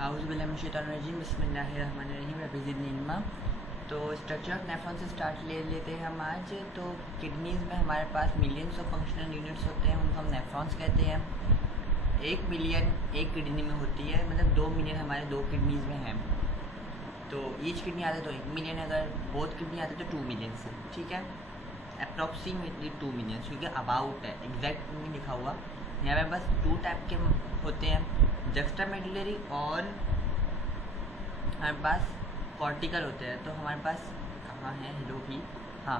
आउज़ुबिल्लाहिमिनश्शैतानिर्रजीम बिस्मिल्लाहिर्रहमानिर्रहीम रब्बिज़िदनीइल्मा। तो structure of nephron से स्टार्ट ले लेते हैं हम आज। तो किडनीज़ में हमारे पास मिलियंस ऑफ फंक्शनल यूनिट्स होते हैं, उनको हम नेफ्रॉन्स कहते हैं। 1 मिलियन एक किडनी में होती है, मतलब 2 मिलियन हमारे 2 किडनीज़ में हैं। तो ईच किडनी आते तो 1 मिलियन, अगर बोथ किडनी आते तो 2 मिलियन से, ठीक है। अप्रॉक्सीमेटली 2 मिलियन, क्योंकि अबाउट है, एग्जैक्ट नहीं लिखा हुआ। यहाँ पे बस 2 टाइप के होते हैं, जक्स्टामेडुलरी और हमारे पास कॉर्टिकल होते हैं। तो हमारे पास कहाँ है हेलो भी, हाँ,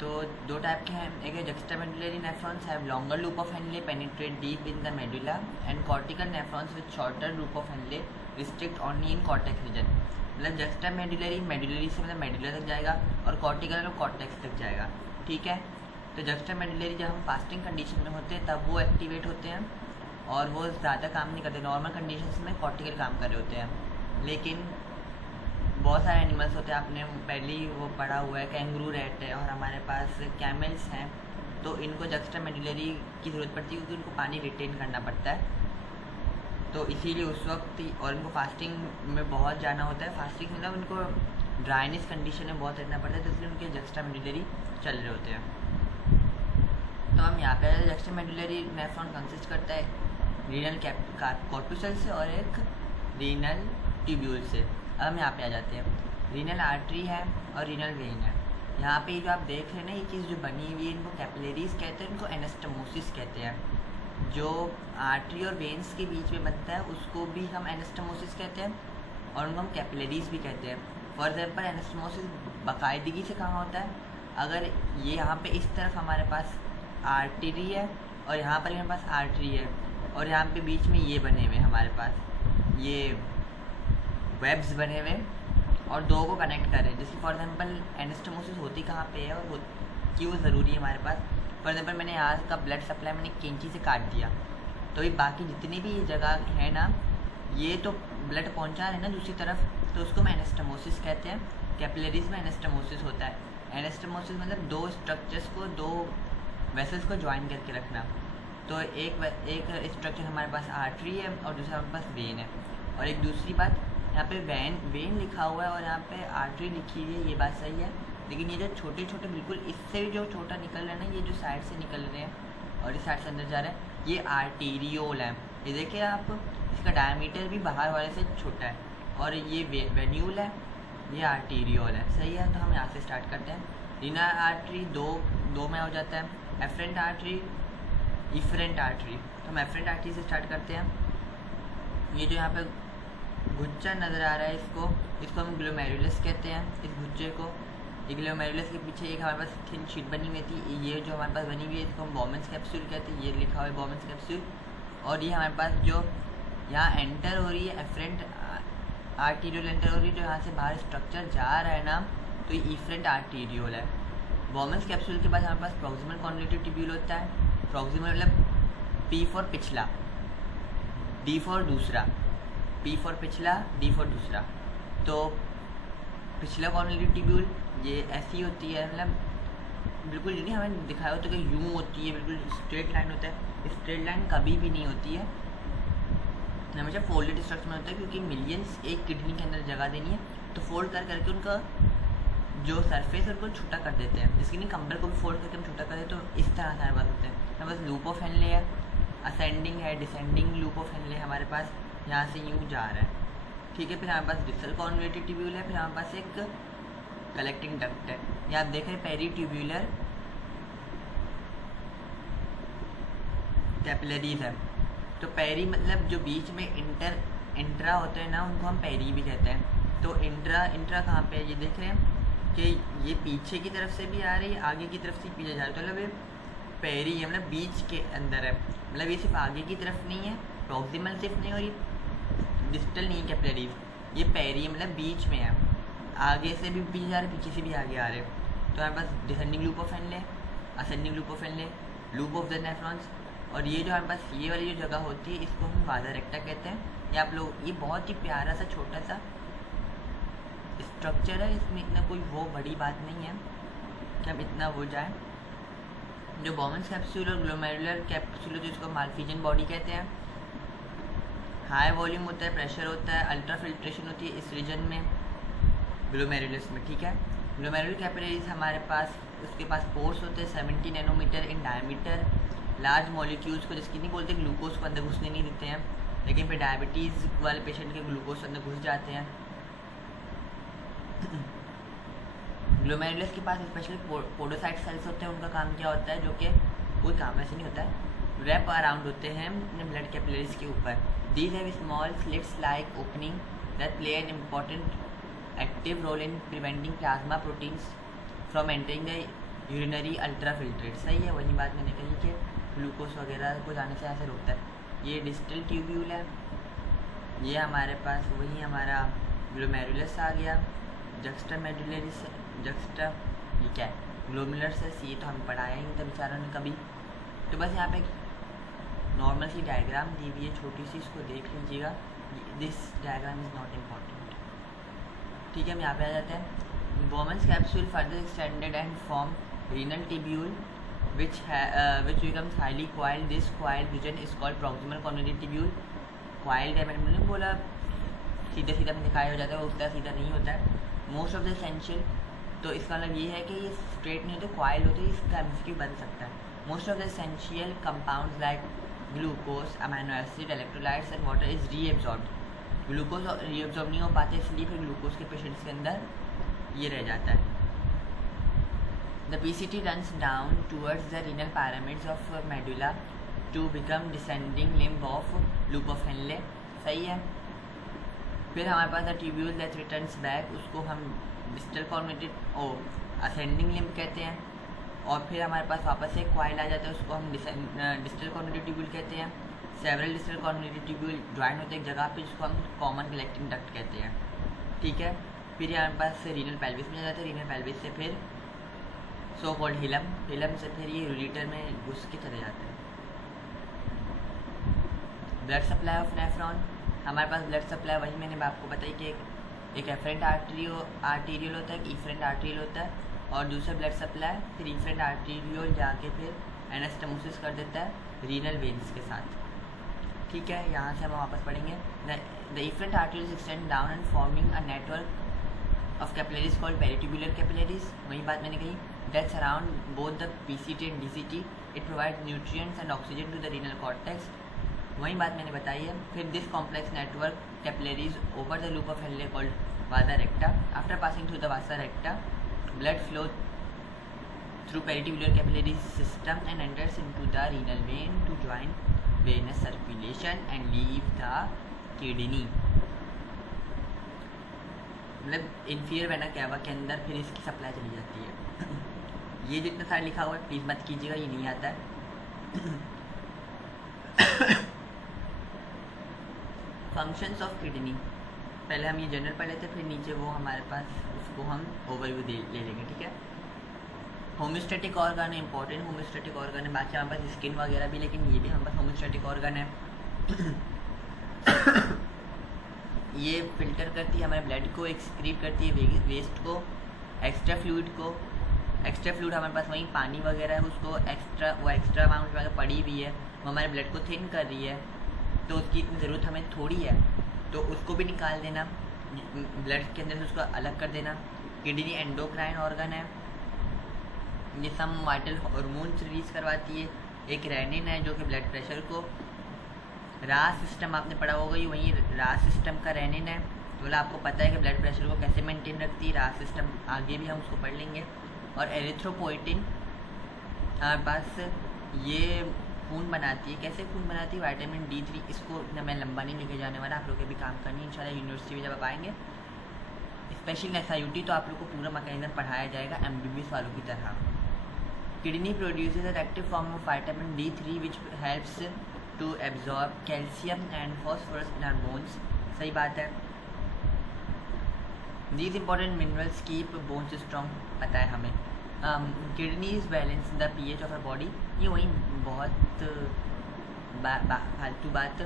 तो 2 टाइप के हैं। एक है juxtamedullary nephrons have longer loop of Henle penetrate deep in the medulla, and cortical nephrons with shorter loop of Henle restrict only in cortex region. मतलब जक्स्टामेडुलरी मेडुलरी से मतलब मेडुला तक जाएगा और कॉर्टिकल और कॉर्टेक्स तक जाएगा, ठीक है। तो जक्स्टामेडुलरी जब हम फास्टिंग कंडीशन में होते हैं तब वो एक्टिवेट होते हैं और वो ज़्यादा काम नहीं करते। नॉर्मल कंडीशंस में कॉर्टिकल काम कर रहे होते हैं। लेकिन बहुत सारे एनिमल्स होते हैं, आपने पहले ही वो पढ़ा हुआ है, कैंगरू रैट है और हमारे पास कैमल्स हैं। तो इनको जक्स्टामेडुलरी की ज़रूरत पड़ती है क्योंकि उनको पानी रिटेन करना पड़ता है। तो इसीलिए उस वक्त और इनको फास्टिंग में बहुत जाना होता है। फास्टिंग मतलब उनको ड्राइनेस कंडीशन में बहुत रहना पड़ता है, तो इसलिए उनके जक्स्टामेडुलरी चल रहे होते हैं। तो हम यहाँ पे जक्स्टामेडुलरी नेफ्रॉन कंसिस्ट करता है रीनल कॉर्पुसल से और एक रीनल ट्यूब्यूल से। अब हम यहाँ पे आ जाते हैं। रीनल आर्टरी है और रीनल वेन है। यहाँ पे जो आप देख रहे हैं ना, ये चीज़ जो बनी हुई है, इनको कैपिलरीज कहते हैं, इनको एनास्टमोसिस कहते हैं। जो आर्टरी और वेन्स के बीच में बनता है उसको भी हम एनास्टमोसिस कहते हैं और उनको हम कैपिलरीज भी कहते हैं। फॉर एग्जाम्पल एनास्टमोसिस बाकायदगी से कहाँ होता है, अगर ये यहाँ पे इस तरफ हमारे पास आर्टरी है और यहाँ पर हमारे पास आर्टरी है और यहाँ पे बीच में ये बने हुए हमारे पास ये वेब्स बने हुए और 2 को कनेक्ट करें। जैसे फॉर एग्जांपल एनास्टमोसिस होती कहाँ पे है और क्यों ज़रूरी है हमारे पास। फॉर एग्जांपल मैंने यहाँ का ब्लड सप्लाई मैंने कैंची से काट दिया, तो ये बाकी जितनी भी जगह है ना, ये तो ब्लड पहुँचा रहे ना दूसरी तरफ, तो उसको हम एनास्टमोसिस कहते हैं। कैपिलरीज में एनास्टमोसिस होता है। एनास्टमोसिस मतलब 2 स्ट्रक्चर्स को, 2 वेसल्स को ज्वाइन करके रखना। तो एक स्ट्रक्चर हमारे पास आर्टरी है और दूसरा हमारे पास वेन है। और एक दूसरी बात, यहाँ पे वेन लिखा हुआ है और यहाँ पे आर्टरी लिखी हुई है, ये बात सही है। लेकिन ये जो छोटे छोटे बिल्कुल इससे भी जो छोटा निकल रहे हैं ना, ये जो साइड से निकल रहे हैं और इस साइड से अंदर जा रहे हैं, ये आर्टीरियोल है। ये देखिए आप, इसका डायमीटर भी बाहर वाले से छोटा है। और ये वेन्यूल है, ये आर्टीरियोल है, सही है। तो हम यहाँ से स्टार्ट करते हैं। रीनल आर्टरी दो में हो जाता है, एफरेंट आर्टरी, इफरेंट आर्टरी। तो हम एफरेंट आर्टरी से स्टार्ट करते हैं। ये जो यहाँ पे गुच्चा नज़र आ रहा है, इसको हम ग्लोमेरुलस कहते हैं, इस गुच्चे को। ये ग्लोमेरुलस के पीछे एक हमारे पास थिन शीट बनी हुई थी, ये जो हमारे पास बनी हुई है इसको हम बॉमेंस कैप्सूल कहते हैं, ये लिखा हुआ है बॉमेंस कैप्सूल। और ये हमारे पास जो यहाँ एंटर हो रही है, एफरेंट आर्टीरियोल एंटर हो रही है, जो यहाँ से बाहर स्ट्रक्चर जा रहा है ना, तो ये इफरेंट आर्टीरियोल है। बॉमेंस कैप्सूल के बाद हमारे पास प्रॉक्सिमल कॉन्वोल्यूटिव ट्यूब्यूल होता है। प्रॉक्सिमल मतलब P फॉर पिछला, D फॉर दूसरा, P फॉर पिछला, D फॉर दूसरा। तो पिछला कॉन्वोल्यूटिव ट्यूब्यूल ये ऐसी होती है, मतलब बिल्कुल नहीं हमें दिखाया होता है कि यूँ होती है, बिल्कुल स्ट्रेट लाइन होता है। स्ट्रेट लाइन कभी भी नहीं होती है, हमेशा फोल्डेड स्ट्रक्चर में होता है, क्योंकि मिलियंस एक किडनी के अंदर जगह देनी है। तो फोल्ड कर करके उनका जो सरफेस है उनको छोटा कर देते हैं। जिसके नहीं कंबल को भी फोल्ड करके हम छोटा कर देते, तो इस तरह हमारे पास होते हैं। हमारे पास लूप ऑफ हेनले है, असेंडिंग है, डिसेंडिंग लूप ऑफ हेनले हमारे पास यहाँ से यूँ जा रहा है, ठीक है। फिर हमारे पास डिस्टल कॉन्वोल्यूटिव ट्यूब्यूल है, फिर हमारे पास एक कलेक्टिंग डक्ट है। ये आप देख रहे हैं पेरी ट्यूब्यूलर कैपिलरीज है। तो पेरी मतलब जो बीच में इंट्रा होते हैं ना, उनको हम पेरी भी कहते हैं। तो इंट्रा कहाँ पे है, ये देख रहे हैं कि ये पीछे की तरफ से भी आ रही है, आगे की तरफ से पीछे जा रही है। तो मतलब ये पेरी है, मतलब बीच के अंदर है, मतलब ये सिर्फ आगे की तरफ नहीं है, प्रॉक्सिमल सिर्फ नहीं, और ये डिस्टल नहीं है कैपिलरीज, ये पेरी है, मतलब बीच में है, आगे से भी पीछे जा रहे, पीछे से भी आगे आ रहे। तो हमारे पास descending loop of Henle, ascending loop of Henle, loop of the nephrons. और ये जो हमारे पास ये वाली जो जगह होती है, इसको हम वाजा रेक्टा कहते हैं। ये आप लोग, ये बहुत ही प्यारा सा छोटा सा स्ट्रक्चर है, इसमें इतना कोई वो बड़ी बात नहीं है कि हम इतना हो जाए। जो बॉमेंस कैप्सूल और ग्लोमेरुलर कैप्सूल है, जिसको माल्फिजन बॉडी कहते हैं, हाई वॉल्यूम होता है, प्रेशर होता है, अल्ट्रा फिल्ट्रेशन होती है इस रीजन में, ग्लोमेरुलस में, ठीक है। ग्लोमेरुलर कैपिलरीज हमारे पास, उसके पास पोर्स होते हैं 70 nanometre in diameter. Large molecules को, जिसकी नहीं बोलते ग्लूकोज को अंदर घुसने नहीं देते हैं, लेकिन फिर डायबिटीज़ वाले पेशेंट के ग्लूकोज अंदर घुस जाते हैं। ग्लोमेरुलस के पास स्पेशली पोडोसाइट सेल्स होते हैं, उनका काम क्या होता है, जो कि कोई काम ऐसे नहीं होता है, रैप अराउंड होते हैं अपने ब्लड कैपिलरीज के ऊपर। These have small slits like opening that play an important active role in preventing plasma proteins from entering the urinary ultra filtrate. सही है, वही बात मैंने कही कि ग्लूकोज वगैरह को जाने से ऐसे रोकता है। ये डिस्टल ट्यूब्यूल है, ये हमारे पास वही हमारा ग्लोमेरुलस आ गया। जक्स्टा मेडुलरी से जक्स्टा, ये क्या है, ग्लोमेरुलर सेल्स, ये तो हमें पढ़ाया ही नहीं था बेचारों ने कभी। तो बस यहाँ पे नॉर्मल सी डायग्राम दी हुई है छोटी सी, इसको देख लीजिएगा। This diagram is not important, ठीक है। हम यहाँ पे आ जाते हैं। Bowman's capsule further extended and form renal tubule which becomes highly coiled. This coiled region is called proximal coronary tubule. Coiled है, मैंने बोला सीधे सीधा में दिखाया हो जाता है, वो उतना सीधा नहीं होता है। मोस्ट ऑफ द एसेंशियल, तो इसका मतलब ये है कि ये स्ट्रेट नहीं होते, कॉइल होते हैं, इसका एमसीक्यू बन सकता है। Most of the essential compounds like glucose, amino acid, electrolytes and water is reabsorbed. Glucose reabsorb नहीं हो पाते, इसलिए फिर ग्लूकोज के पेशेंट्स के अंदर ये रह जाता है। The PCT runs down towards the renal pyramids of medulla to become descending limb of loop of Henle। सही है। फिर हमारे पास the tubule that returns back, उसको हम डिस्टल कॉर्नेटेड असेंडिंग लिम्ब कहते हैं। और फिर हमारे पास वापस एक कॉइल आ जाता है, उसको हम डिस्टल कॉर्नेटेड ट्यूब्यूल कहते हैं। सेवरल डिस्टल कॉर्नेटेड ट्यूब्यूल ज्वाइन होते हैं एक जगह पे, जिसको हम कॉमन कलेक्टिंग डक्ट कहते हैं, ठीक है। फिर हमारे पास रीनल पेल्विस में जाता है, रीनल पेल्विस से फिर सो कॉल्ड हिलम, हिलम से फिर ये यूरेटर में घुस के चले जाते हैं। ब्लड सप्लाई ऑफ नेफ्रॉन, हमारे पास ब्लड सप्लाई वही मैंने आपको बताई कि एक एफरेंट आर्टीरियल होता है, एक इफरेंट आर्टीरियल होता है, और दूसरा ब्लड सप्लाई फिर इफरेंट आर्टीरियल जाके फिर एनास्टमोसिस कर देता है रीनल वेन्स के साथ, ठीक है। यहाँ से हम वापस पढ़ेंगे। The efferent arterial extend down and forming a network of capillaries called peritubular capillaries. वही बात मैंने कही, that surround both the PCT and DCT. It provides nutrients and oxygen to the renal cortex. वही बात मैंने बताई है। फिर this complex network capillaries over the loop of Henle called vasa recta. After passing through the vasa recta, blood flow through peritubular capillary system and enters into the renal vein to join venous circulation and leave the kidney. मतलब inferior vena cava के अंदर फिर इसकी supply चली जाती है। ये जितना सारा लिखा हुआ है प्लीज़ मत कीजिएगा, ये नहीं आता है। फंक्शंस ऑफ किडनी, पहले हम ये जनरल पढ़ लेते, फिर नीचे वो हमारे पास उसको हम ओवरव्यू ले लेंगे, ठीक है। होम्योस्टैटिक ऑर्गन है, इंपॉर्टेंट होम्योस्टैटिक ऑर्गन है। बाकी हमारे पास स्किन वगैरह भी, लेकिन ये भी हमारे पास होम्योस्टैटिक ऑर्गन है। ये फिल्टर करती है हमारे ब्लड को, एक्सक्रीट करती है वेस्ट को, एक्स्ट्रा फ्लूइड को। एक्स्ट्रा फ्लूइड हमारे पास वहीं पानी वगैरह है, उसको एक्स्ट्रा अमाउंट में पड़ी हुई है, वो हमारे ब्लड को थिन कर रही है, तो उसकी इतनी ज़रूरत हमें थोड़ी है, तो उसको भी निकाल देना, ब्लड के अंदर से उसको अलग कर देना। किडनी एंडोक्राइन ऑर्गन है, ये सम वाइटल हार्मोन्स रिलीज करवाती है। एक रेनिन है जो कि ब्लड प्रेशर को, रास सिस्टम आपने पढ़ा होगा, ये वही रास सिस्टम का रेनिन है, तो आपको पता है कि ब्लड प्रेशर को कैसे मेंटेन रखती है रास सिस्टम, आगे भी हम उसको पढ़ लेंगे। और एरिथ्रोपोइटिन हमारे पास ये खून बनाती है, कैसे खून बनाती है, विटामिन D3, इसको इतना मैं लंबा नहीं लेके जाने वाला, आप लोग भी काम करनी है इंशाल्लाह यूनिवर्सिटी में जब आप आएंगे। स्पेशल SIUT तो आप लोग को पूरा मैकेनिज्म पढ़ाया जाएगा MBBS वालों की तरह। Kidney produces an active form of vitamin D3 which helps to absorb calcium and phosphorus in our bones. सही बात है। These important minerals keep bones strong, पता है हमें। Kidneys balance the pH of our body, ये वही बहुत फालतू बात।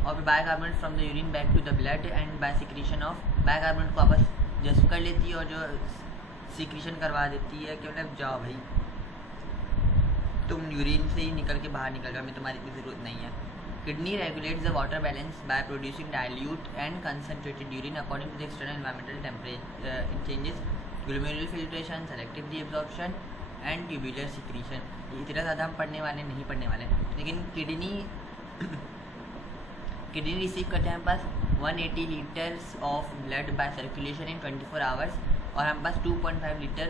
और फिर bicarbonate from the urine back to the blood and by secretion of, bicarbonate को वापस जज्ब कर लेती है और जो सिक्रीशन करवा देती है कि मतलब जाओ भाई तुम यूरिन से ही निकल के बाहर निकल जाओ, हमें तुम्हारी इतनी ज़रूरत नहीं है। Kidney regulates the water balance by producing dilute and concentrated urine according to the external environmental temperature changes, glomerular filtration, selective reabsorption and tubular secretion. इतना ज़्यादा हम पढ़ने वाले नहीं पढ़ने वाले, लेकिन किडनी रिसीव करते हैं हम पास 180 litres of blood bye circulation in 24 hours, और हम पास 2.5 लीटर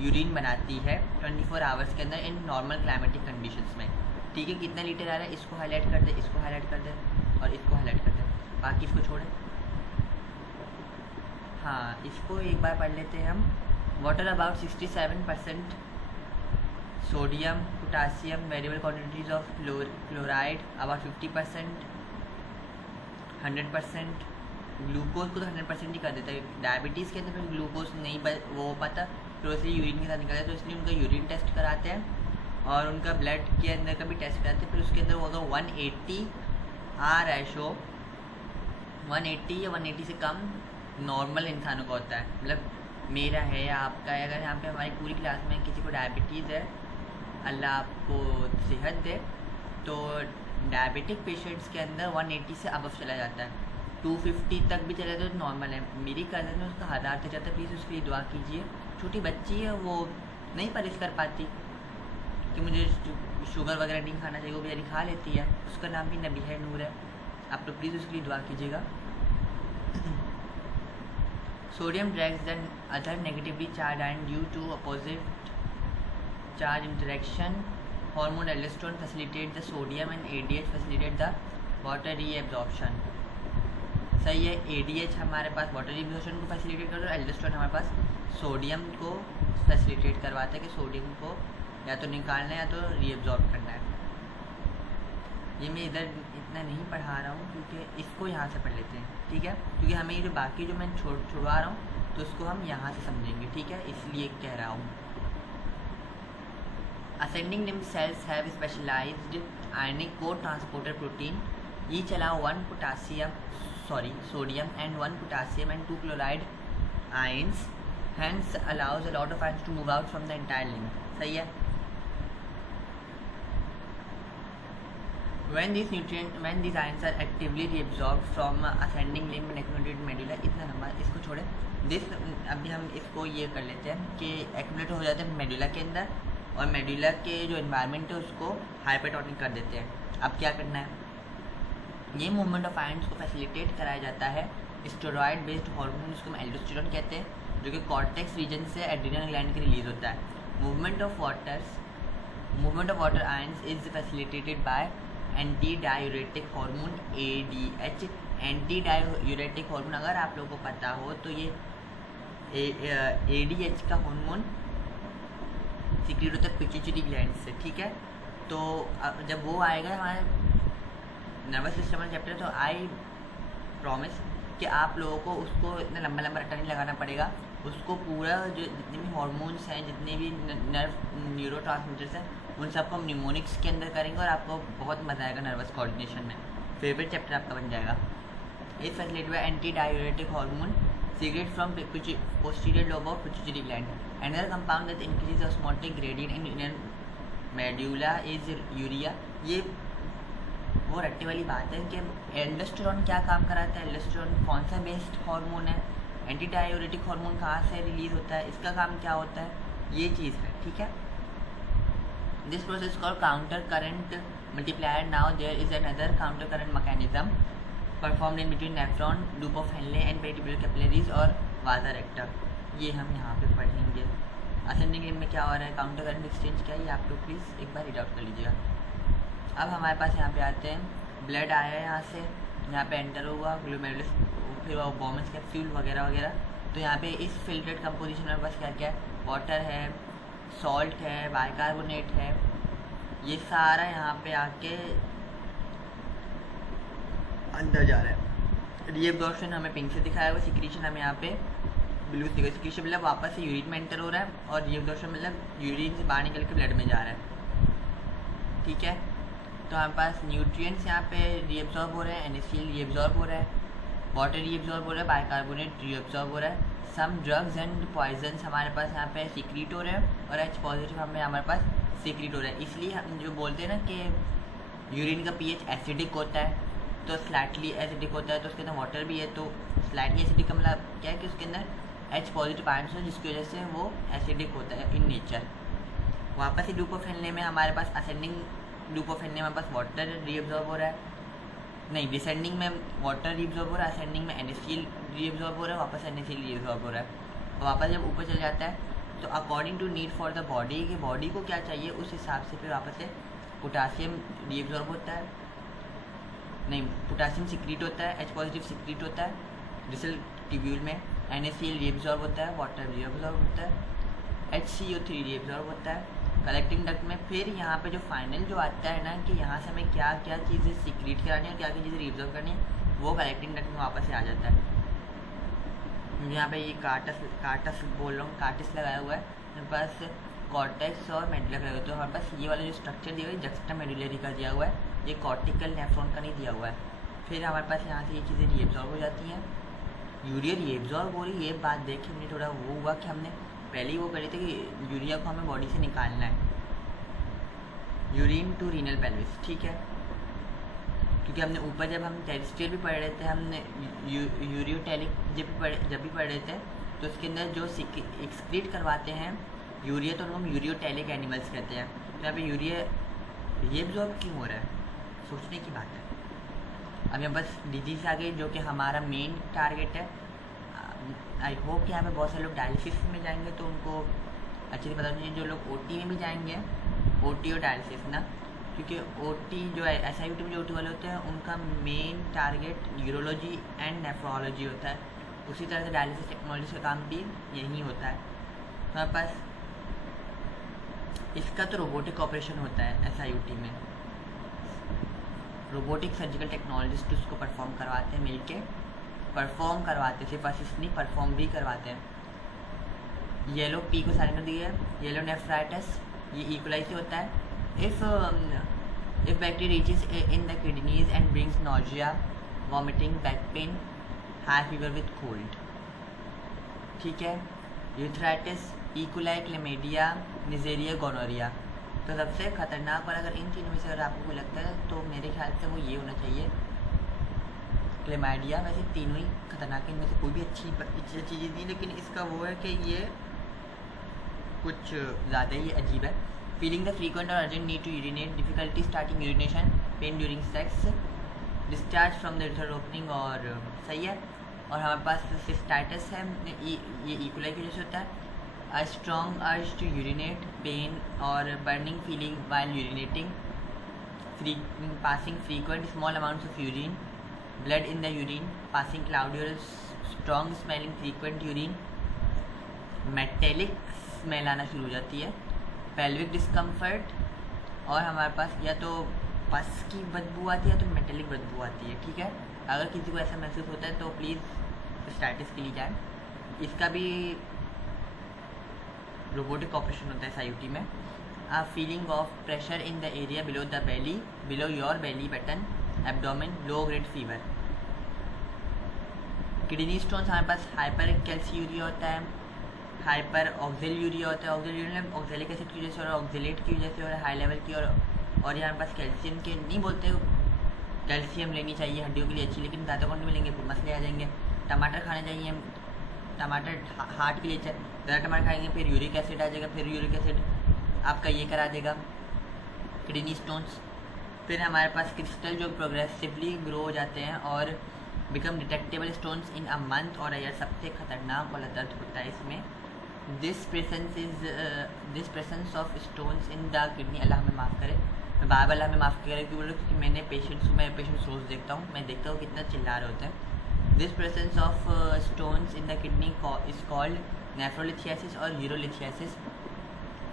यूरिन बनाती है 24 आवर्स के अंदर इन नॉर्मल क्लाइमेटिक कंडीशंस में। ठीक है, कितना लीटर आ रहा है, इसको हाईलाइट कर दे, इसको हाईलाइट कर दे और इसको हाईलाइट कर दे, बाकी इसको छोड़े। हाँ, इसको एक बार पढ़ लेते हैं हम। Water about 67% sodium, potassium, variable quantities of chloride about 50%, 100%, glucose को तो 100% ही कर देता है। डायबिटीज़ के अंदर फिर ग्लूकोज नहीं वो पता, फिर उससे यूरिन के साथ निकलता है, तो इसलिए उनका यूरिन टेस्ट कराते हैं और उनका ब्लड के अंदर का भी टेस्ट कराते हैं। फिर उसके अंदर होगा 180 आर रेशो, 180 या 180 से कम नॉर्मल इंसानों का होता है, मतलब मेरा है या आपका है। अगर यहाँ पे हमारी पूरी क्लास में किसी को डायबिटीज़ है, अल्लाह आपको सेहत दे, तो डायबिटिक पेशेंट्स के अंदर 180 से अबव चला जाता है, 250 तक भी चला जाता है तो नॉर्मल है। मेरी कज़न है, उसका 1000 तक जाता है, प्लीज़ उसके लिए दुआ कीजिए। छोटी बच्ची है, वो नहीं परहेज़ कर पाती कि मुझे शुगर वगैरह नहीं खाना चाहिए, वो बेचारी खा लेती है। उसका नाम भी नबीहा नूर है, आप तो प्लीज़ उसके लिए दुआ कीजिएगा। Sodium drags than other negatively charge ion due to opposite charge interaction, hormone aldosterone facilitate the sodium and ADH facilitate the water reabsorption. सही है, ADH हमारे पास वाटर रीएब्जॉर्प्शन को फैसिलिटेट करता है और एल्डोस्टेरोन हमारे पास सोडियम को फैसिलिटेट करवाता है कि सोडियम को या तो निकालना है या तो रीअब्जॉर्ब करना है। ये मैं इधर इतना नहीं पढ़ा रहा हूँ क्योंकि इसको यहाँ से पढ़ लेते हैं, ठीक है, क्योंकि हमें ये जो बाकी जो मैं छुड़वा रहा हूँ तो उसको हम यहाँ से समझेंगे, ठीक है, इसलिए कह रहा हूँ। Ascending limb cells have specialized ionic co transporter protein, each allow 1 sodium and 1 potassium and 2 chloride ions, hence allows a lot of ions to move out from the entire limb। सही है। When these ions are actively reabsorbed from ascending limb and accumulated medulla, इतना लंबा इसको छोड़े, अभी हम इसको ये कर लेते हैं कि एक्यूमुलेट हो जाते हैं मेडुला के अंदर और मेडुला के जो इन्वायरमेंट है उसको हाइपरटोनिक कर देते हैं। अब क्या करना है, ये मूवमेंट ऑफ आयंस को फैसिलिटेट कराया जाता है स्टेरॉइड बेस्ड हार्मोन, जिसको हम एल्डोस्टेरोन कहते हैं, जो कि कॉर्टेक्स रीजन से एड्रिनल ग्लैंड के रिलीज होता है। Movement of water ions is facilitated bye anti diuretic hormone ADH। Anti diuretic hormone अगर आप लोगों को पता हो तो ये ADH का हार्मोन सीक्रेट होता है पिट्यूटरी ग्लैंड से, ठीक है। तो जब वो आएगा हमारे नर्वस सिस्टम वाला चैप्टर, तो आई प्रॉमिस कि आप लोगों को उसको इतना लंबा लंबा रट्टा नहीं लगाना पड़ेगा, उसको पूरा जो जितने भी हार्मोन्स हैं, जितने भी न्यूरो ट्रांसमीटर्स हैं, उन सबको हम न्यूमोनिक्स के अंदर करेंगे और आपको बहुत मज़ा आएगा नर्वस कोऑर्डिनेशन में, फेवरेट चैप्टर आपका बन जाएगा। इस facility bye anti diuretic hormone secrete from posterior lobe of pituitary gland. Another compound that increase osmotic gradient in inner medulla is urea. ये वो रट्टे वाली बात है कि एल्डोस्टेरोन क्या काम कराता है, एल्डोस्टेरोन कौन सा बेस्ड हार्मोन है, एंटी डायूरेटिक हार्मोन कहाँ से रिलीज होता है, इसका काम क्या होता है, ये चीज़ है, ठीक है। This process called counter current multiplier. Now there is another counter current mechanism performed in between nephron, loop of Henle and peritubular capillaries और वाजा रेक्टा। ये हम यहाँ पे पढ़ेंगे। असेंडिंग लिम्ब में क्या हो रहा है, काउंटर करंट एक्सचेंज क्या है, ये आप लोग प्लीज़ एक बार रीड आउट कर लीजिएगा। अब हमारे पास यहाँ पे आते हैं, ब्लड आया है यहाँ पे एंटर हुआ ग्लोमेरुलस, फिर वो बॉमस कैप्सूल वगैरह वगैरह। तो यहाँ पे इस फिल्टर्ड कंपोजिशन में बस क्या क्या है, वाटर है, सॉल्ट है, बाइकार्बोनेट है, ये सारा यहाँ पे आके अंदर जा रहा है। रीअब्जॉर्प्शन हमें पिंक से दिखाया हुआ, सिक्रीशन हमें यहाँ पे ब्लू से दिखा। सिक्रीशन मतलब वापस से यूरिन में एंटर हो रहा है और रीअब्जॉर्प्शन मतलब यूरिन से बाहर निकल के ब्लड में जा रहा है, ठीक है। तो हमारे पास न्यूट्रिएंट्स यहाँ पे रीअब्जॉर्ब हो रहे हैं, NaCl रीअब्जॉर्ब हो रहा है, वाटर रीअब्जॉर्ब हो रहा है, बाइकार्बोनेट रीअब्जॉर्ब हो रहा है। सम ड्रग्स एंड पॉइजन्स हमारे पास यहाँ पे सीक्रेट हो रहे हैं और H पॉजिटिव हमें हमारे पास सीक्रेट हो रहा है। इसलिए हम जो बोलते हैं ना कि यूरिन का पीएच एसिडिक होता है, तो स्लाइटली एसिडिक होता है, तो उसके अंदर वाटर भी है, तो स्लाइटली एसिडिक का मतलब क्या है कि उसके अंदर H पॉजिटिव आयन्स है, जिसकी वजह से वो एसिडिक होता है इन नेचर। वापस ही ड्यूको फैलने में हमारे पास असेंडिंग ड्यूको फैलने में हमारे पास वाटर रीअब्जॉर्ब हो रहा है, नहीं डिसेंडिंग में वाटर रीअब्जॉर्ब हो रहा है, असेंडिंग में NaCl रीअब्जॉर्ब हो रहा है, वापस NaCl रीअब्जॉर्ब हो रहा है, और वापस जब ऊपर चल जाता है तो according to need for the body, कि बॉडी को क्या चाहिए उस हिसाब से फिर वापस से पोटासियम रीअब्जॉर्ब होता है, नहीं पोटासियम सिक्रीट होता है, H पॉजिटिव सिक्रीट होता है डिसल ट्यूब्यूल में, NaCl रीअब्जॉर्ब होता है, वाटर रीअब्जॉर्ब होता है, HCO3 रीअब्जॉर्ब होता है कलेक्टिंग डक्ट में। फिर यहाँ पे जो फाइनल जो आता है ना कि यहाँ से हमें क्या क्या चीज़ें सिक्रीट करानी है और क्या क्या चीज़ें रीअब्जॉर्ब करनी है, वो कलेक्टिंग डक्ट में वापस से आ जाता है। यहाँ पे ये कार्टस बोल रहा हूँ, कार्टिस लगाया हुआ है, मेरे पास कॉर्टेक्स और मेडुला लगाया हुआ है, तो हमारे पास ये वाला जो स्ट्रक्चर दिया हुआ है जक्स्टा मेडुलरी का दिया हुआ है, ये कॉर्टिकल नेफ्रॉन का नहीं दिया हुआ है। फिर हमारे पास यहाँ से ये चीज़ें रीअब्जॉर्ब हो जाती हैं, यूरिया रीअब्जॉर्ब हो रही है। ये बात देखिए हमने थोड़ा वो हुआ कि हमने पहले ही वो करे थे कि यूरिया को हमें बॉडी से निकालना है, यूरिन टू रीनल पेल्विस, ठीक है, क्योंकि हमने ऊपर जब हम टेरिस्ट्रियल भी पढ़ रहे थे, हमने यूरियोटेलिक जब भी पढ़ रहे थे, तो उसके अंदर जो एक्सक्रीट करवाते हैं यूरिया, तो उनको हम यूरियोटेलिक एनिमल्स कहते हैं। तो यहाँ पे यूरिया रीअब्जॉर्ब क्यों हो रहा है, सोचने की बात है। अब यहाँ बस डिजीज़ आ गई जो कि हमारा मेन टारगेट है। आई होप कि यहाँ पे बहुत सारे लोग डायलिसिस में जाएंगे तो उनको अच्छे से पता चाहिए, जो लोग OT में भी जाएंगे, OT और डायलिसिस ना, क्योंकि OT जो है SIUT में जो OT वाले होते हैं उनका main target neurology and nephrology होता है। उसी तरह से डायलिसिस टेक्नोलॉजी का काम भी यही होता है। हमारे पास इसका तो रोबोटिक ऑपरेशन होता है SIUT में, रोबोटिक सर्जिकल टेक्नोलॉजिस्ट उसको परफॉर्म करवाते हैं, मिलके परफॉर्म करवाते हैं, सिर्फ असिस्ट नहीं परफॉर्म भी करवाते हैं। येलो पी को साइलेंट कर दिया है, येलो नेफ्राइटिस ये इक्वलाई से होता है। If bacteria reaches in the kidneys and brings nausea, vomiting, back pain, high fever with cold, ठीक है। यूथराइटिस, इकोलाई, क्लेमेडिया, निजेरिया, गोनोरिया। तो सबसे खतरनाक वाला अगर इन तीनों में से अगर आपको कोई लगता है तो मेरे ख्याल से वो ये होना चाहिए क्लेमाइडिया। वैसे तीनों ही खतरनाक है, इनमें से कोई भी अच्छी चीज़ नहीं, लेकिन इसका वो है कि ये कुछ ज़्यादा ही अजीब है। फीलिंग द फ्रीक्वेंट और urgent need to urinate, difficulty starting urination, pain during sex, discharge from the urethral opening, और सही है। और हमारे पास सिस्टाइटिस है, ये इकोलाई की वजह से होता है। A strong urge to urinate, pain और burning feeling while urinating, passing frequent small amounts of urine, blood in the urine, passing cloudy or strong smelling frequent urine, metallic smell आना शुरू हो जाती है, pelvic discomfort, और हमारे पास या तो पस की बदबू आती है या तो मेटेलिक बदबू आती है, ठीक है। अगर किसी को ऐसा महसूस होता है तो प्लीज़ स्टैटिस के लिए जाए। इसका भी रोबोटिक ऑपरेशन होता है SIUT में। A feeling of pressure in the area below the belly, below your belly button, abdomen, low grade fever। Kidney stones हमारे पास हाइपर कैल्सियूरिया होता है, हाइपर ऑक्सिलयूरिया होता है। ऑक्सिलयूरिया ऑक्जेलिक एसिड की वजह से और ऑक्जेलेट की वजह से और हाई लेवल की, और यहाँ पास कैल्शियम के नहीं बोलते, कैल्शियम लेनी चाहिए हड्डियों के लिए अच्छी, लेकिन ज़्यादा क्वांटिटी में लेंगे फिर मसले आ जाएंगे। टमाटर खाने चाहिए, टमाटर हार्ट के लिए चाहिए, ज़्यादा टमाटर खाएंगे फिर यूरिक एसिड आ जाएगा, फिर यूरिक एसिड आपका ये करा देगा किडनी स्टोन्स। फिर हमारे पास क्रिस्टल जो प्रोग्रेसिवली ग्रो हो जाते हैं और become detectable stones in a month और ईयर। सबसे खतरनाक वाला दर्द होता है इसमें this presence of stones in the kidney. अल्लाह हमें माफ़ करे, मैं बार बार हमें माफ़ करे क्यों बोल रहा हूँ, क्योंकि मैं पेशेंट्स रोज़ देखता हूँ, मैं देखता हूँ कितना चिल्ला रहे होते हैं। This presence of stones in the kidney is called nephrolithiasis और urolithiasis,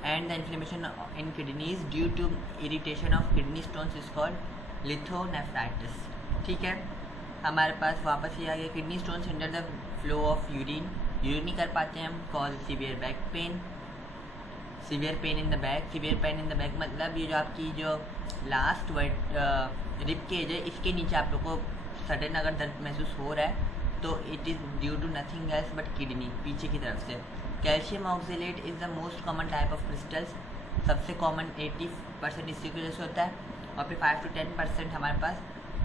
and the inflammation in kidneys due to irritation of kidney stones is called lithonephritis, ठीक है। हमारे पास वापस ये आ गया kidney stones hinder the flow of urine नहीं कर पाते हैं हम, cause severe back pain, severe pain in the back. Severe pain in the back मतलब ये जो आपकी जो लास्ट रिब केज है इसके नीचे आप लोग को सडन अगर दर्द महसूस हो रहा है तो it is due to nothing else but kidney पीछे की तरफ से। Calcium oxalate is the most common type of crystals, सबसे कॉमन 80% इसी की वजह से होता है। और फिर 5 to 10% हमारे पास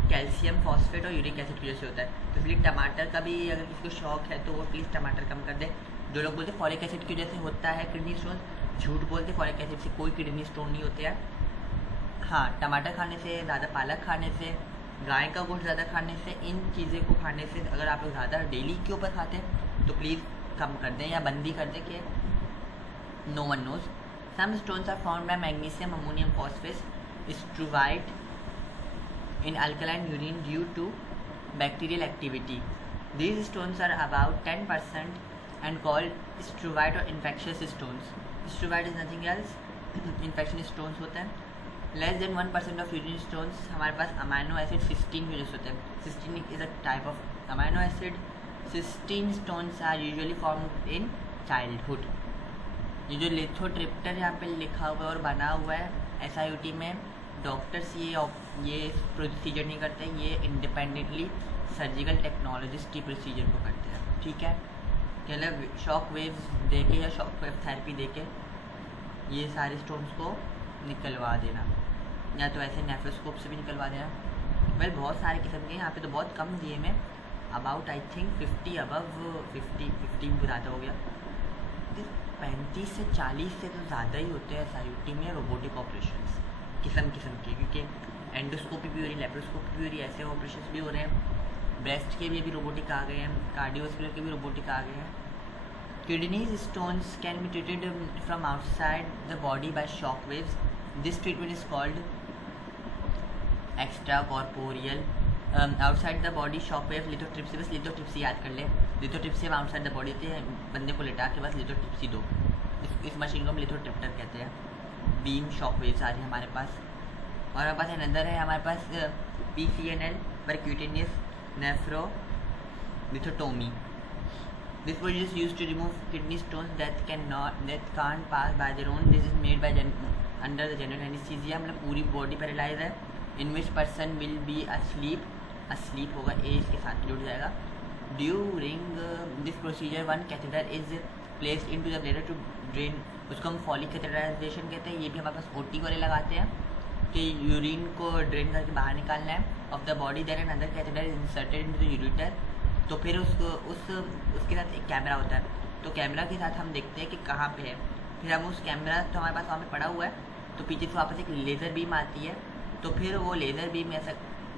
कैल्शियम फॉस्फेट और यूरिक एसिड की वजह से होता है। तो इसलिए टमाटर का भी अगर किसी को शौक है तो वो प्लीज़ टमाटर कम कर दे। जो लोग बोलते हैं फॉलिक एसिड की वजह से होता है किडनी स्टोन, झूठ बोलते, फॉलिक एसिड से कोई किडनी स्टोन नहीं होते हैं। हाँ, टमाटर खाने से, ज़्यादा पालक खाने से, गाय का गोश्त ज़्यादा खाने से, इन चीज़ें को खाने से अगर आप लोग ज़्यादा डेली के ऊपर खाते हैं तो प्लीज़ कम कर दें या बंदी कर दें कि no one knows. Some stones are found by magnesium ammonium phosphate struvite in alkaline urine due to bacterial activity. These stones are about 10% and called struvite or infectious stones. Struvite is nothing else, infectious stones होते हैं। Less than 1% of urine stones हमारे पास amino acid cysteine की वजह से होते हैं। Cysteine is a type of amino acid. Cysteine stones are usually formed in childhood. ये जो लिथोट्रिप्टर यहाँ पे लिखा हुआ है और बना हुआ है SIUT में, डॉक्टर्स ये प्रोसीजर नहीं करते, ये इंडिपेंडेंटली सर्जिकल टेक्नोलॉजिस्ट की प्रोसीजर को करते हैं। ठीक है, मतलब शॉक वेव्स दे के या शॉक वेव थेरेपी दे के ये सारे स्टोन्स को निकलवा देना, या तो ऐसे नेफ्रोस्कोप से भी निकलवा देना। वेल बहुत सारे किस्म के, यहाँ पे तो बहुत कम दिए में, अबाउट आई थिंक 50 अबव 15 को ज़्यादा हो गया, 35 से 40 से तो ज़्यादा ही होते हैं SIUT में रोबोटिक ऑपरेशंस किस्म के, क्योंकि एंडोस्कोपी भी हो रही, लेप्रोस्कोपी भी हो रही, ऐसे ऑपरेशंस भी हो रहे हैं। ब्रेस्ट के भी अभी रोबोटिक आ गए हैं, कार्डियोवास्कुलर के भी रोबोटिक आ गए हैं। Kidneys stones can be treated from outside the body by shock waves. This treatment is called extra corporeal outside the body shock wave lithotripsy. बस लिथोट्रिप्सी याद कर ले, लिथोट्रिप्सी हम आउटसाइड द बॉडी होती है, बंदे को लिटा के बस लिथोट्रिप्सी दो, इस मशीन को हम लिथोट्रिप्टर कहते हैं। बीम शॉक वेव्स आ रही है हमारे पास। और हमारे पास अनदर है, हमारे पास PCNL percutaneous nephrolithotomy. This procedure is used to remove kidney stones that can't pass by their own. This is made by under the general anaesthesia, मतलब पूरी बॉडी पैरालाइज है। In which person will be asleep होगा, age के साथ जुड़ जाएगा। During this procedure one catheter is placed into the bladder to drain, उसको हम फॉलिक कैथेटराइजेशन कहते हैं। ये भी हमारे पास OT वाले लगाते हैं कि यूरिन को ड्रेन करके बाहर निकालना है of the body. Then another catheter is inserted into the ureter. तो फिर उसके साथ एक कैमरा होता है, तो कैमरा के साथ हम देखते हैं कि कहाँ पे है। फिर हम उस कैमरा तो हमारे पास वहाँ पे पड़ा हुआ है, तो पीछे से वापस एक लेज़र बीम आती है, तो फिर वो लेज़र बीम ऐसा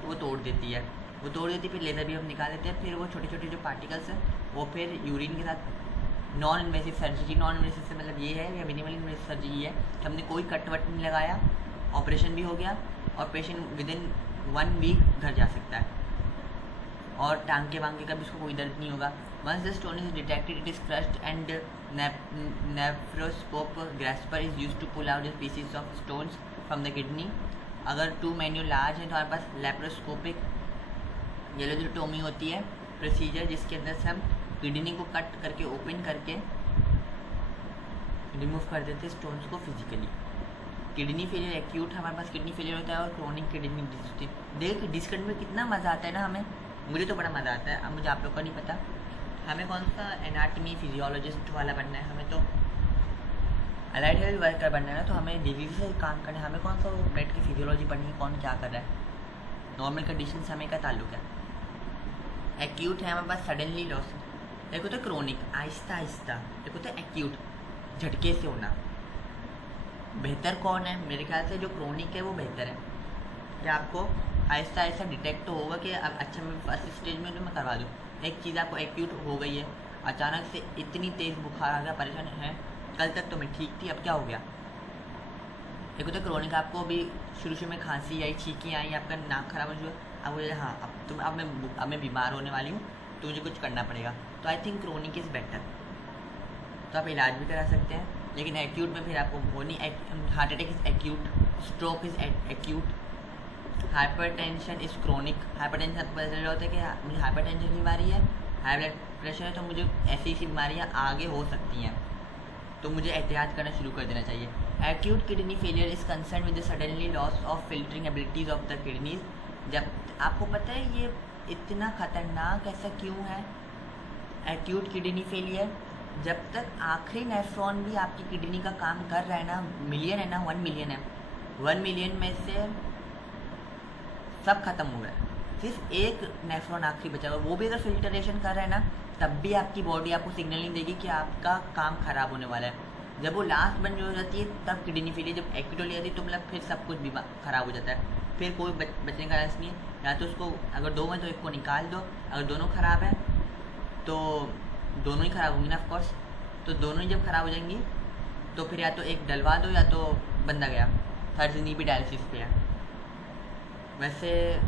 वो तोड़ देती है, फिर लेज़र बीम हम निकाल देते हैं। फिर वो छोटे छोटे जो पार्टिकल्स हैं वो फिर यूरिन के साथ non invasive surgery, non invasive से मतलब ये है या मिनिमल इन्वेसिव सर्जरी है कि हमने कोई कट वट नहीं लगाया, ऑपरेशन भी हो गया और पेशेंट विदिन 1 वीक घर जा सकता है, और टांगे वांगे का भी उसको कोई दर्द नहीं होगा। Once the stone is detected it is crushed and nephroscope grasper is used to pull out the pieces of stones from the kidney. अगर 2 मेन्यू लार्ज है तो हमारे पास लेप्रोस्कोपिक येलोथोटोमी होती है प्रोसीजर, जिसके अंदर से हम किडनी को कट करके ओपन करके रिमूव कर देते हैं स्टोन्स को फिजिकली। किडनी फेलियर एक्यूट हमारे पास किडनी फेलियर होता है और क्रोनिक किडनी डिजीज होती है। देख डिस्कट में कितना मज़ा आता है ना हमें, मुझे तो बड़ा मज़ा आता है। अब मुझे आप लोग का नहीं पता हमें कौन सा एनाटमी फिजियोलॉजिस्ट वाला बनना है, हमें तो अलाइड हेल्थ वर्कर बनना है ना, तो हमें डिजीज से काम करना है। हमें कौन सा ब्लड की फिजियोलॉजी पढ़नी है, कौन क्या कर रहा है, नॉर्मल कंडीशन से हमें क्या ताल्लुक है। एक्यूट है हमारे पास सडनली लॉस, एक होता है क्रोनिक आहिस्ता आहिस्ता, एक होता है एक्यूट झटके से होना। बेहतर कौन है? मेरे ख्याल से जो क्रोनिक है वो बेहतर है, कि आपको आहिस्ता आहिस्ता डिटेक्ट तो होगा कि अब अच्छा मैं फर्स्ट स्टेज में तो मैं करवा दूँ। एक चीज़ आपको एक्यूट हो गई है, अचानक से इतनी तेज़ बुखार आ गया, परेशान है, कल तक तो मैं ठीक थी, अब क्या हो गया। एक होता है क्रोनिक, आपको अभी शुरू में खांसी आई, छींकी आई, आपका नाक खराब हो, अब बोले हाँ अब मैं बीमार होने वाली हूँ तो मुझे कुछ करना पड़ेगा। तो I think chronic is better, तो आप इलाज भी करा सकते हैं। लेकिन एक्यूट में फिर आपको वो नहीं, heart attack is acute, stroke is acute, hypertension is chronic. Hypertension आपको पता चल रहा होता है कि मुझे हाइपरटेंशन की बीमारी है, हाई ब्लड प्रेशर है, तो मुझे ऐसी बीमारियाँ आगे हो सकती हैं, तो मुझे एहतियात करना शुरू कर देना चाहिए। Acute kidney failure is concern with the suddenly loss of filtering abilities of the kidneys. जब आपको पता है ये इतना ख़तरनाक ऐसा क्यों है एक्यूट किडनी फेलियर, जब तक आखिरी नेफ्रॉन भी आपकी किडनी का काम कर रहा है ना, मिलियन है ना, 1 मिलियन है, 1 मिलियन में से सब खत्म हो गया, सिर्फ एक नेफ्रॉन आखिरी बचा हुआ, वो भी अगर फिल्टरेशन कर रहा है ना तब भी आपकी बॉडी आपको सिग्नलिंग देगी कि आपका काम ख़राब होने वाला है। जब वो लास्ट बंद हो जाती है तब किडनी फेलियर, जब एक्यूट हो जाती है तो मतलब फिर सब कुछ भी ख़राब हो जाता है, फिर कोई बचने का चांस नहीं है। या तो उसको अगर दो में तो एक को निकाल दो, अगर दोनों ख़राब है तो दोनों ही ख़राब होंगी ना ऑफकोर्स, तो दोनों ही जब ख़राब हो जाएंगी तो फिर या तो एक डलवा दो या तो बंदा गया, थर्ड जिंदगी भी डायलिसिस पे है। वैसे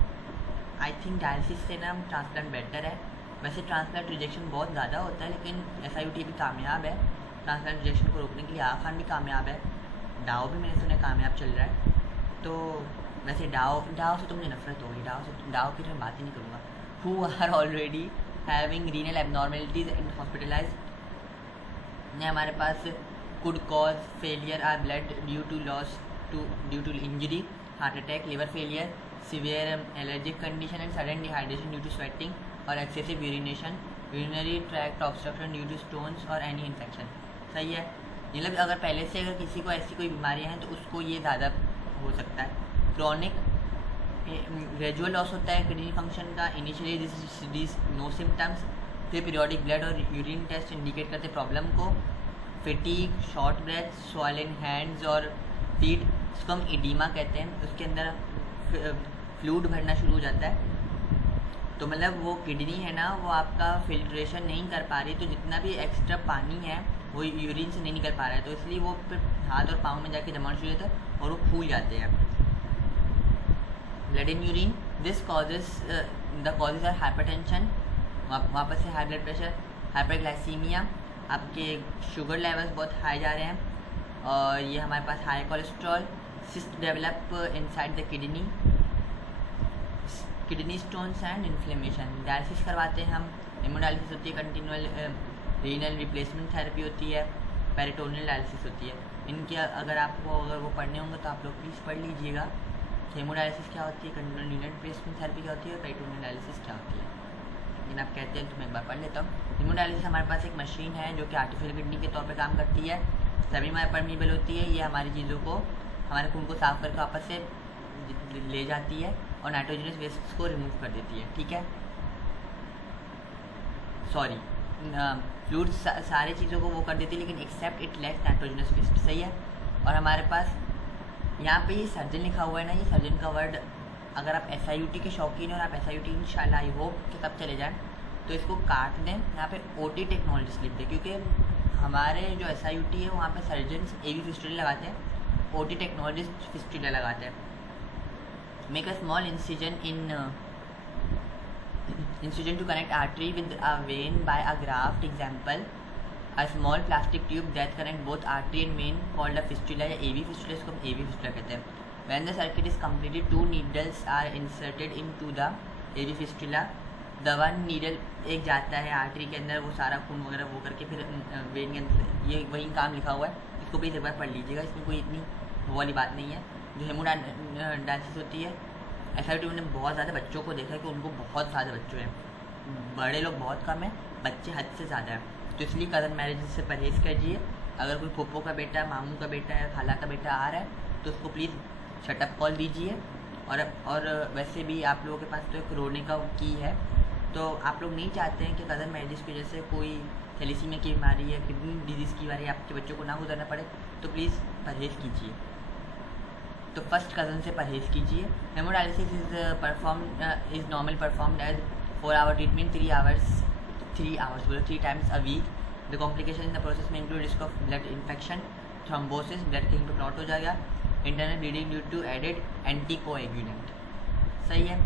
आई थिंक डायलिसिस से ना ट्रांसप्लांट बेटर है। वैसे ट्रांसप्लांट रिजेक्शन बहुत ज़्यादा होता है, लेकिन SIUT भी कामयाब है, ट्रांसप्लांट रिजेक्शन को रोकने के लिए आगा खान भी कामयाब है, डाओ भी मैंने सुना कामयाब चल रहा है। तो वैसे डाओ से तो मुझे नफरत होगी, डाओ की तो मैं बात ही नहीं करूँगा। Who are already having renal abnormalities and hospitalised ने हमारे पास could cause failure or blood due to injury, heart attack, liver failure, severe allergic condition and sudden dehydration due to sweating और excessive urination, urinary tract obstruction due to stones और any infection. सही है, मतलब अगर पहले से अगर किसी को ऐसी कोई बीमारियाँ हैं तो उसको ये ज़्यादा हो सकता है। क्रॉनिक ग्रेजुअल लॉस होता है किडनी फंक्शन का, इनिशियली दिस नो सिम्टम्स, फिर पीरियोडिक ब्लड और यूरिन टेस्ट इंडिकेट करते प्रॉब्लम को, fatigue, short breath, swollen hands और फीट, इसको हम इडीमा कहते हैं, उसके अंदर फ्लूइड भरना शुरू हो जाता है। तो मतलब वो किडनी है ना वो आपका फिल्ट्रेशन नहीं कर पा रही, तो जितना भी एक्स्ट्रा पानी है वो यूरिन से नहीं निकल पा रहा है, तो इसलिए वो फिर हाथ और पाँव में जाके जमा शुरू होता है और वो फूल जाते हैं। Blood in urine, this causes the causes are hypertension, वापस से हाई ब्लड प्रेशर, हाइपरग्लाइसीमिया, आपके शुगर लेवल्स बहुत हाई जा रहे हैं, और ये हमारे पास high cholesterol, cyst develop inside the kidney stones and inflammation. Dialysis करवाते हैं हम, हेमोडायलिसिस होती है, कंटिन्यूअल रीनल रिप्लेसमेंट थेरेपी होती है, पेरिटोनियल डायलिसिस होती है। इनके अगर वो पढ़ने होंगे तो आप लोग प्लीज़ पढ़ लीजिएगा। हेमोडायलिसिस क्या होती है, कंटिन्यूअल रीनल रिप्लेसमेंट थेरेपी क्या होती है, पेरिटोनियल डायलिसिस क्या होती है, लेकिन आप कहते हैं तो मैं एक बार पढ़ लेता हूँ। हेमोडायलिसिस हमारे पास एक मशीन है जो कि आर्टिफिशियल किडनी के तौर पर काम करती है, सेमी परमीबल होती है, ये हमारी चीज़ों को, हमारे खून को साफ करके वापस से ले जाती है और नाइट्रोजनस वेस्ट को रिमूव कर देती है। ठीक है, सॉरी, फ्लूइड सारे चीज़ों को वो कर देती है, लेकिन except it lacks nitrogenous waste. सही है, और हमारे पास यहाँ पे ये सर्जन लिखा हुआ है ना, ये सर्जन का वर्ड, अगर आप SIUT के शौकीन हैं और आप SIUT इंशाल्लाह आई होप कि तब चले जाएँ तो इसको काट दें, यहाँ पे OT टेक्नोलॉजिस्ट लिख दें, क्योंकि हमारे जो SIUT है वहाँ पे सर्जन्स AV फिस्टुला लगाते हैं, OT टेक्नोलॉजिस्ट फिस्टुला लगाते हैं। Make a small incision to connect artery with a vein by a graft, example a small plastic tube that connect both artery and vein called a fistula या AV fistula, इसको हम AV fistula कहते हैं। When the circuit is completed, 2 needles are inserted into the AV fistula. The one needle एक जाता है artery के अंदर, वो सारा खून वगैरह वो करके फिर वेन के अंदर, ये वही काम लिखा हुआ है, इसको भी एक बार पढ़ लीजिएगा, इसमें कोई इतनी वो वाली बात नहीं है। जो हेमोडायलिसिस होती है, SIUT ने बहुत ज़्यादा बच्चों को देखा है कि उनको बहुत ज़्यादा बच्चे हैं, बड़े लोग बहुत कम हैं, बच्चे हद से ज़्यादा हैं, तो इसलिए कज़न मैरिज से परहेज़ कीजिए। अगर कोई फूफो का बेटा, मामू का बेटा या खाला का बेटा आ रहा है तो उसको प्लीज़ शटअप कॉल दीजिए। और वैसे भी आप लोगों के पास तो एक रोने का की है, तो आप लोग नहीं चाहते हैं कि कज़न मैरिज की वजह से कोई थैलेसीमिया की बीमारी या किडनी डिजीज़ की बीमारी आपके बच्चों को ना गुजरना पड़े, तो प्लीज़ परहेज़ कीजिए। तो फर्स्ट कज़न से परहेज़ कीजिए। Haemodialysis is normal performed as 4 hour treatment, 3 hours बोलो 3 times a week। The complication in the process में include risk of blood infection, thrombosis, blood कहीं पर क्लॉट हो जाएगा, internal bleeding due to added anticoagulant. सही है,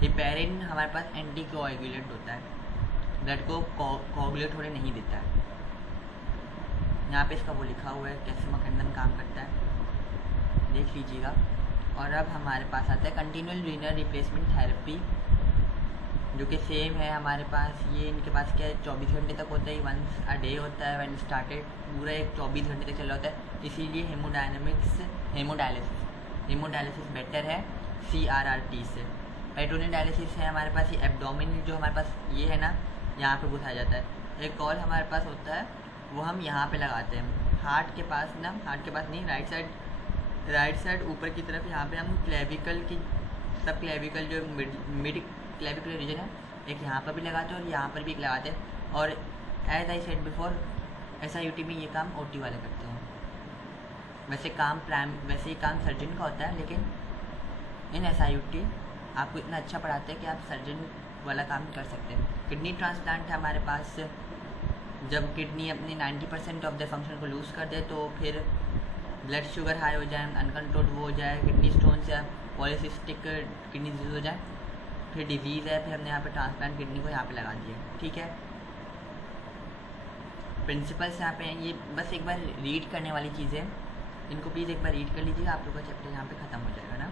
हिपेरिन हमारे पास anticoagulant होता है, ब्लड को कोगुलेट होने नहीं देता है। यहाँ पे इसका वो लिखा हुआ है कैसे मकंदन काम करता है, देख लीजिएगा। और अब हमारे पास आता है कंटिन्यूअल रीनल रिप्लेसमेंट थेरेपी, जो कि सेम है हमारे पास। ये इनके पास क्या है, 24 घंटे तक होता है, 1 a day होता है, व्हेन स्टार्टेड पूरा एक 24 घंटे तक चला होता है, इसीलिए हेमोडायलिसिस बेटर है CRRT से। पेरिटोनियल डायलिसिस है हमारे पास, ये एब्डोमिन जो हमारे पास ये है ना, यहाँ पे घुसाया जाता है। एक और हमारे पास होता है वो हम यहाँ पे लगाते हैं, हार्ट के पास ना, हार्ट के पास नहीं, राइट साइड ऊपर की तरफ, यहाँ पे हम क्लेविकल की सब क्लेविकल जो मिड क्लेविकुलर रीजन है, एक यहाँ पर भी लगाते हैं और यहाँ पर भी एक लगाते हैं। और as I said before, SIUT में ये काम OT वाले करते हैं। वैसे ही काम सर्जन का होता है, लेकिन इन SIUT आपको इतना अच्छा पढ़ाते हैं कि आप सर्जन वाला काम कर सकते हैं। किडनी ट्रांसप्लांट है हमारे पास। जब किडनी अपनी 90% ऑफ द फंक्शन को लूज़ कर दे तो फिर ब्लड शुगर हाई हो जाए, अनकंट्रोल्ड वो हो जाए, किडनी स्टोन्स या पॉलीसिस्टिक किडनी डिजीज़ हो जाए, फिर डिजीज़ है, फिर हमने यहाँ पे ट्रांसप्लांट किडनी को यहाँ पे लगा दिया। ठीक है, प्रिंसिपल्स यहाँ पे हैं, ये बस एक बार रीड करने वाली चीज़ें, इनको प्लीज़ एक बार रीड कर लीजिएगा। आप लोग का चैप्टर यहाँ पे ख़त्म हो जाएगा ना,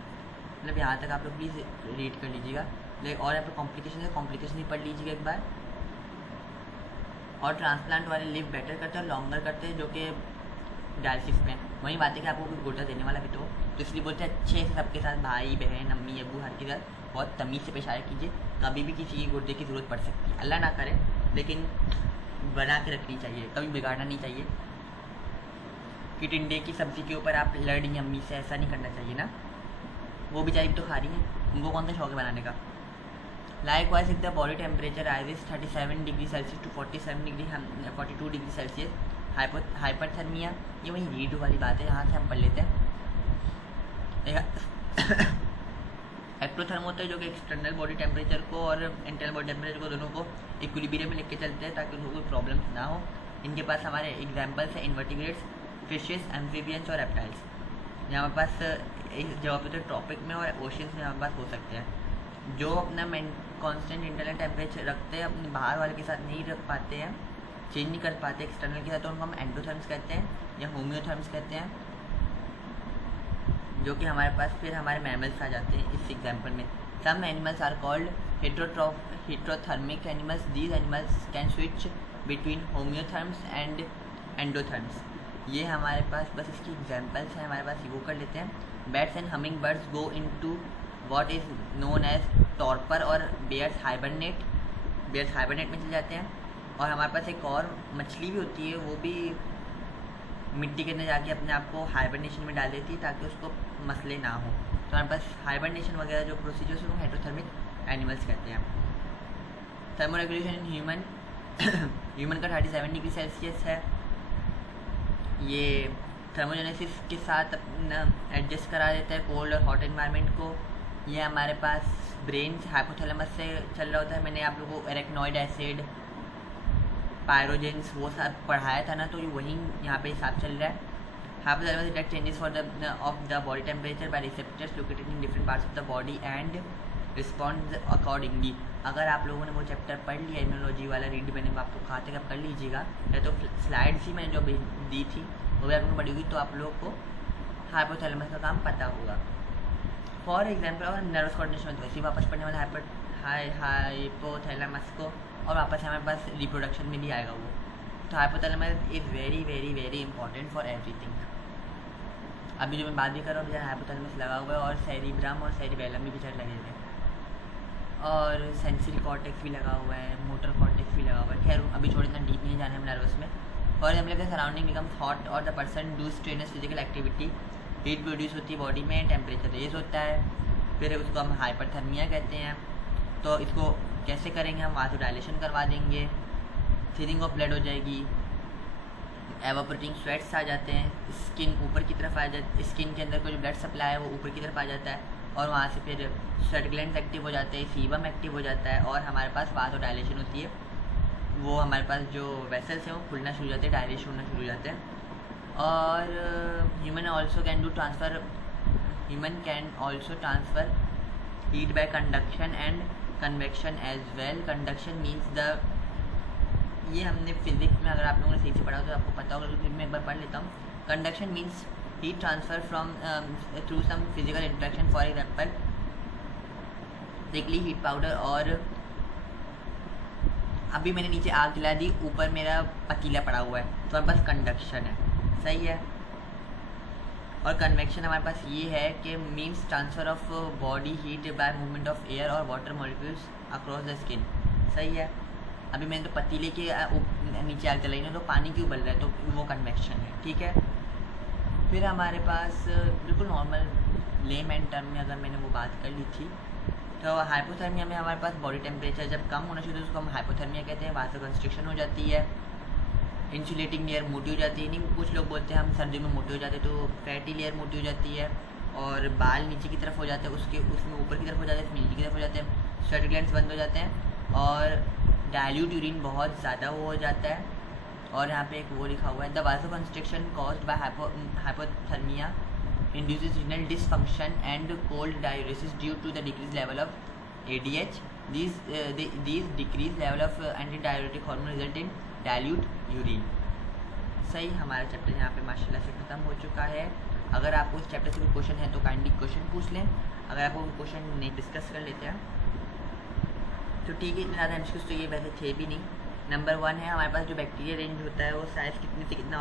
मतलब यहाँ तक आप लोग प्लीज़ रीड कर लीजिएगा। लेकिन और यहाँ पे कॉम्प्लिकेशन ही पढ़ लीजिएगा एक बार। और ट्रांसप्लांट वाले लिव बेटर करते हैं, लॉन्गर करते हैं, जो कि डायलिसिस में वही बात है कि आपको कोई गोटा देने वाला भी तो इसलिए बोलते हैं अच्छे से सबके साथ, भाई बहन अम्मी अबू हर के साथ बहुत तमीज़ से पेश आया कीजिए। कभी भी किसी की गुर्दे की ज़रूरत पड़ सकती है, अल्लाह ना करे, लेकिन बना के रखनी चाहिए, कभी बिगाड़ना नहीं चाहिए कि टिंडे की सब्ज़ी के ऊपर आप लड़ी अम्मी से, ऐसा नहीं करना चाहिए ना। वो बेचारी तो खा रही हैं, उनको कौन सा शौक है बनाने का। Like wise if the body temperature rises 37 degree Celsius to 42 degree Celsius, hyperthermia, ये वही रीड वाली बात है, यहाँ से हम पढ़ लेते हैं। एक्टोथर्म होता है जो कि एक्सटर्नल बॉडी टेम्परेचर को और इंटरनल बॉडी टेम्परेचर को दोनों को इक्विलिब्रियम में लेके चलते हैं ताकि उनको कोई प्रॉब्लम ना हो। इनके पास हमारे एग्जाम्पल्स हैं इन्वर्टिब्रेट्स, फिशेस, एम्फीबियंस और रेप्टाइल्स। यहाँ पास जवाब होते हैं ट्रॉपिक में और ओशियंस में हमारे पास हो सकते हैं। जो अपना कांस्टेंट इंटरनल टेम्परेचर रखते हैं, अपने बाहर वाले के साथ नहीं रख पाते हैं, चेंज नहीं कर पाते एक्सटर्नल के साथ, तो उनको हम एंडोथर्म्स कहते हैं या होम्योथर्म्स कहते हैं, जो कि हमारे पास फिर हमारे मैमल्स आ जाते हैं इस एग्जाम्पल में। Some animals are called heterothermic animals. These animals can switch between homeotherms and endotherms. ये हमारे पास बस इसकी एग्जाम्पल्स हैं, हमारे पास वो कर लेते हैं। Bats and hummingbirds go into what is known as torpor और बेयर्स हाइबरनेट में चले जाते हैं। और हमारे पास एक और मछली भी होती है, वो भी मिट्टी के अंदर जाके अपने आप को हाइबरनेशन में डाल देती है ताकि उसको मसले ना हो। तो हमारे पास हाइबरनेशन वगैरह जो प्रोसीजर्स हैं वो हेट्रोथर्मिक एनिमल्स कहते हैं। थर्मोरेगुलेशन इन ह्यूमन का 37 डिग्री सेल्सियस है। ये थर्मोजेनेसिस के साथ अपना एडजस्ट करा देता है कोल्ड और हॉट एनवायरनमेंट को। ये हमारे पास ब्रेन हाइपोथैलेमस से चल रहा होता है। मैंने आप लोगों को एरेक्नॉइड एसिड, पायरोजेंस वो सब पढ़ाया था ना, तो ये वही यहाँ पे हिसाब चल रहा है। Hypothalamus detect changes of the body temperature by receptors located in different parts of the body and respond accordingly. अगर आप लोगों ने वो चैप्टर पढ़ लिया इम्यूनोलॉजी वाला, रीड मैंने आपको कहा था कि आप कर लीजिएगा, या तो स्लाइड्स ही मैंने जो दी थी वो भी आप लोगों ने पढ़ी हुई, तो आप लोग को हाइपोथैलेमस का काम पता होगा। फॉर एग्जाम्पल, और नर्वस कोऑर्डिनेशन में वैसे वापस पढ़ने वाला हाइपोथैलेमस को, और वापस हमारे पास रिप्रोडक्शन में भी आएगा वो। तो hypothalamus is very very very important for everything. अभी जो मैं बात भी कर रहा हूँ, जहाँ हाइपोथैलेमस लगा हुआ है और सेरिब्रम और सेरिबेलम भी बेचारे लगे हुए हैं, और सेंसरी कॉर्टेक्स भी लगा हुआ है, मोटर कॉर्टेक्स भी लगा हुआ है। खैर अभी छोड़ इतना डीप नहीं जाना है नर्वस में। For example the surrounding becomes hot और the person do strenuous physical activity, heat produce होती है बॉडी में, टेम्परेचर रेज होता है, फिर उसको हम हाइपरथर्मिया कहते हैं। तो इसको कैसे करेंगे हम? वासोडाइलेशन करवा देंगे, थिनिंग ऑफ ब्लड हो जाएगी, एवापोरेटिंग स्वेट्स आ जाते हैं, स्किन ऊपर की तरफ आ जाती, स्किन के अंदर कोई जो ब्लड सप्लाई है वो ऊपर की तरफ आ जाता है, और वहाँ से फिर स्वेट ग्लैंड्स एक्टिव हो जाते हैं, सीबम एक्टिव हो जाता है, और हमारे पास वासोडाइलेशन होती है। वो हमारे पास जो वेसल्स हैं वो खुलना शुरू हो जाते हैं, डायलेशन होना शुरू हो जाते हैं। और human can also transfer heat by conduction and convection as well. Conduction means ये हमने फिजिक्स में, अगर आप लोगों ने सही से पढ़ा हो तो आपको पता होगा, फिर मैं एक बार पढ़ लेता हूँ। Conduction means heat transfer from through some physical interaction. For example thickly heat powder, और अभी मैंने नीचे आग जला दी, ऊपर मेरा पतीला पड़ा हुआ है, तो हमारे पास कंडक्शन है, सही है। और कन्वेक्शन हमारे पास ये है कि means transfer of body heat by movement of air और water molecules across the skin, सही है। अभी मैंने तो पतीले के नीचे आग जलाई ना, तो पानी क्यों उबल रहा है, तो वो कन्वेक्शन है, ठीक है। फिर हमारे पास बिल्कुल नॉर्मल लेमैन टर्म में अगर मैंने वो बात कर ली थी, तो हाइपोथर्मिया में हमारे पास बॉडी टेम्परेचर जब कम होना शुरू, तो उसको हम हाइपोथर्मिया कहते हैं। वहाँ से कंस्ट्रिक्शन हो जाती है, इंसुलेटिंग लेयर मोटी हो जाती है। नहीं, कुछ लोग बोलते हैं हम सर्दियों में मोटे हो जाते हैं, तो फैटी लेयर मोटी हो जाती है और बाल नीचे की तरफ हो जाते हैं, उसमें ऊपर की तरफ हो जाते हैं, नीचे की तरफ हो जाते हैं, स्वेट ग्लैंड्स बंद हो जाते हैं और डाइल्यूट यूरिन बहुत ज़्यादा वो हो जाता है। और यहाँ पे एक वो लिखा हुआ है, द वासो constriction caused by hypothermia induces renal dysfunction and cold diuresis due to the decreased level of ADH. These decreased level of antidiuretic hormone result in dilute urine. सही, हमारा चैप्टर यहाँ पे माशाल्लाह से ख़त्म हो चुका है। अगर आपको उस चैप्टर से कोई क्वेश्चन है तो काइंडली क्वेश्चन पूछ लें, अगर आपको कोई क्वेश्चन नहीं डिस्कस कर लेते हैं तो ठीक है। इतना ज़्यादा एमसीक्यूज़ तो ये वैसे थे भी नहीं। नंबर 1 है हमारे पास जो बैक्टीरिया रेंज होता है वो साइज़ कितने से कितना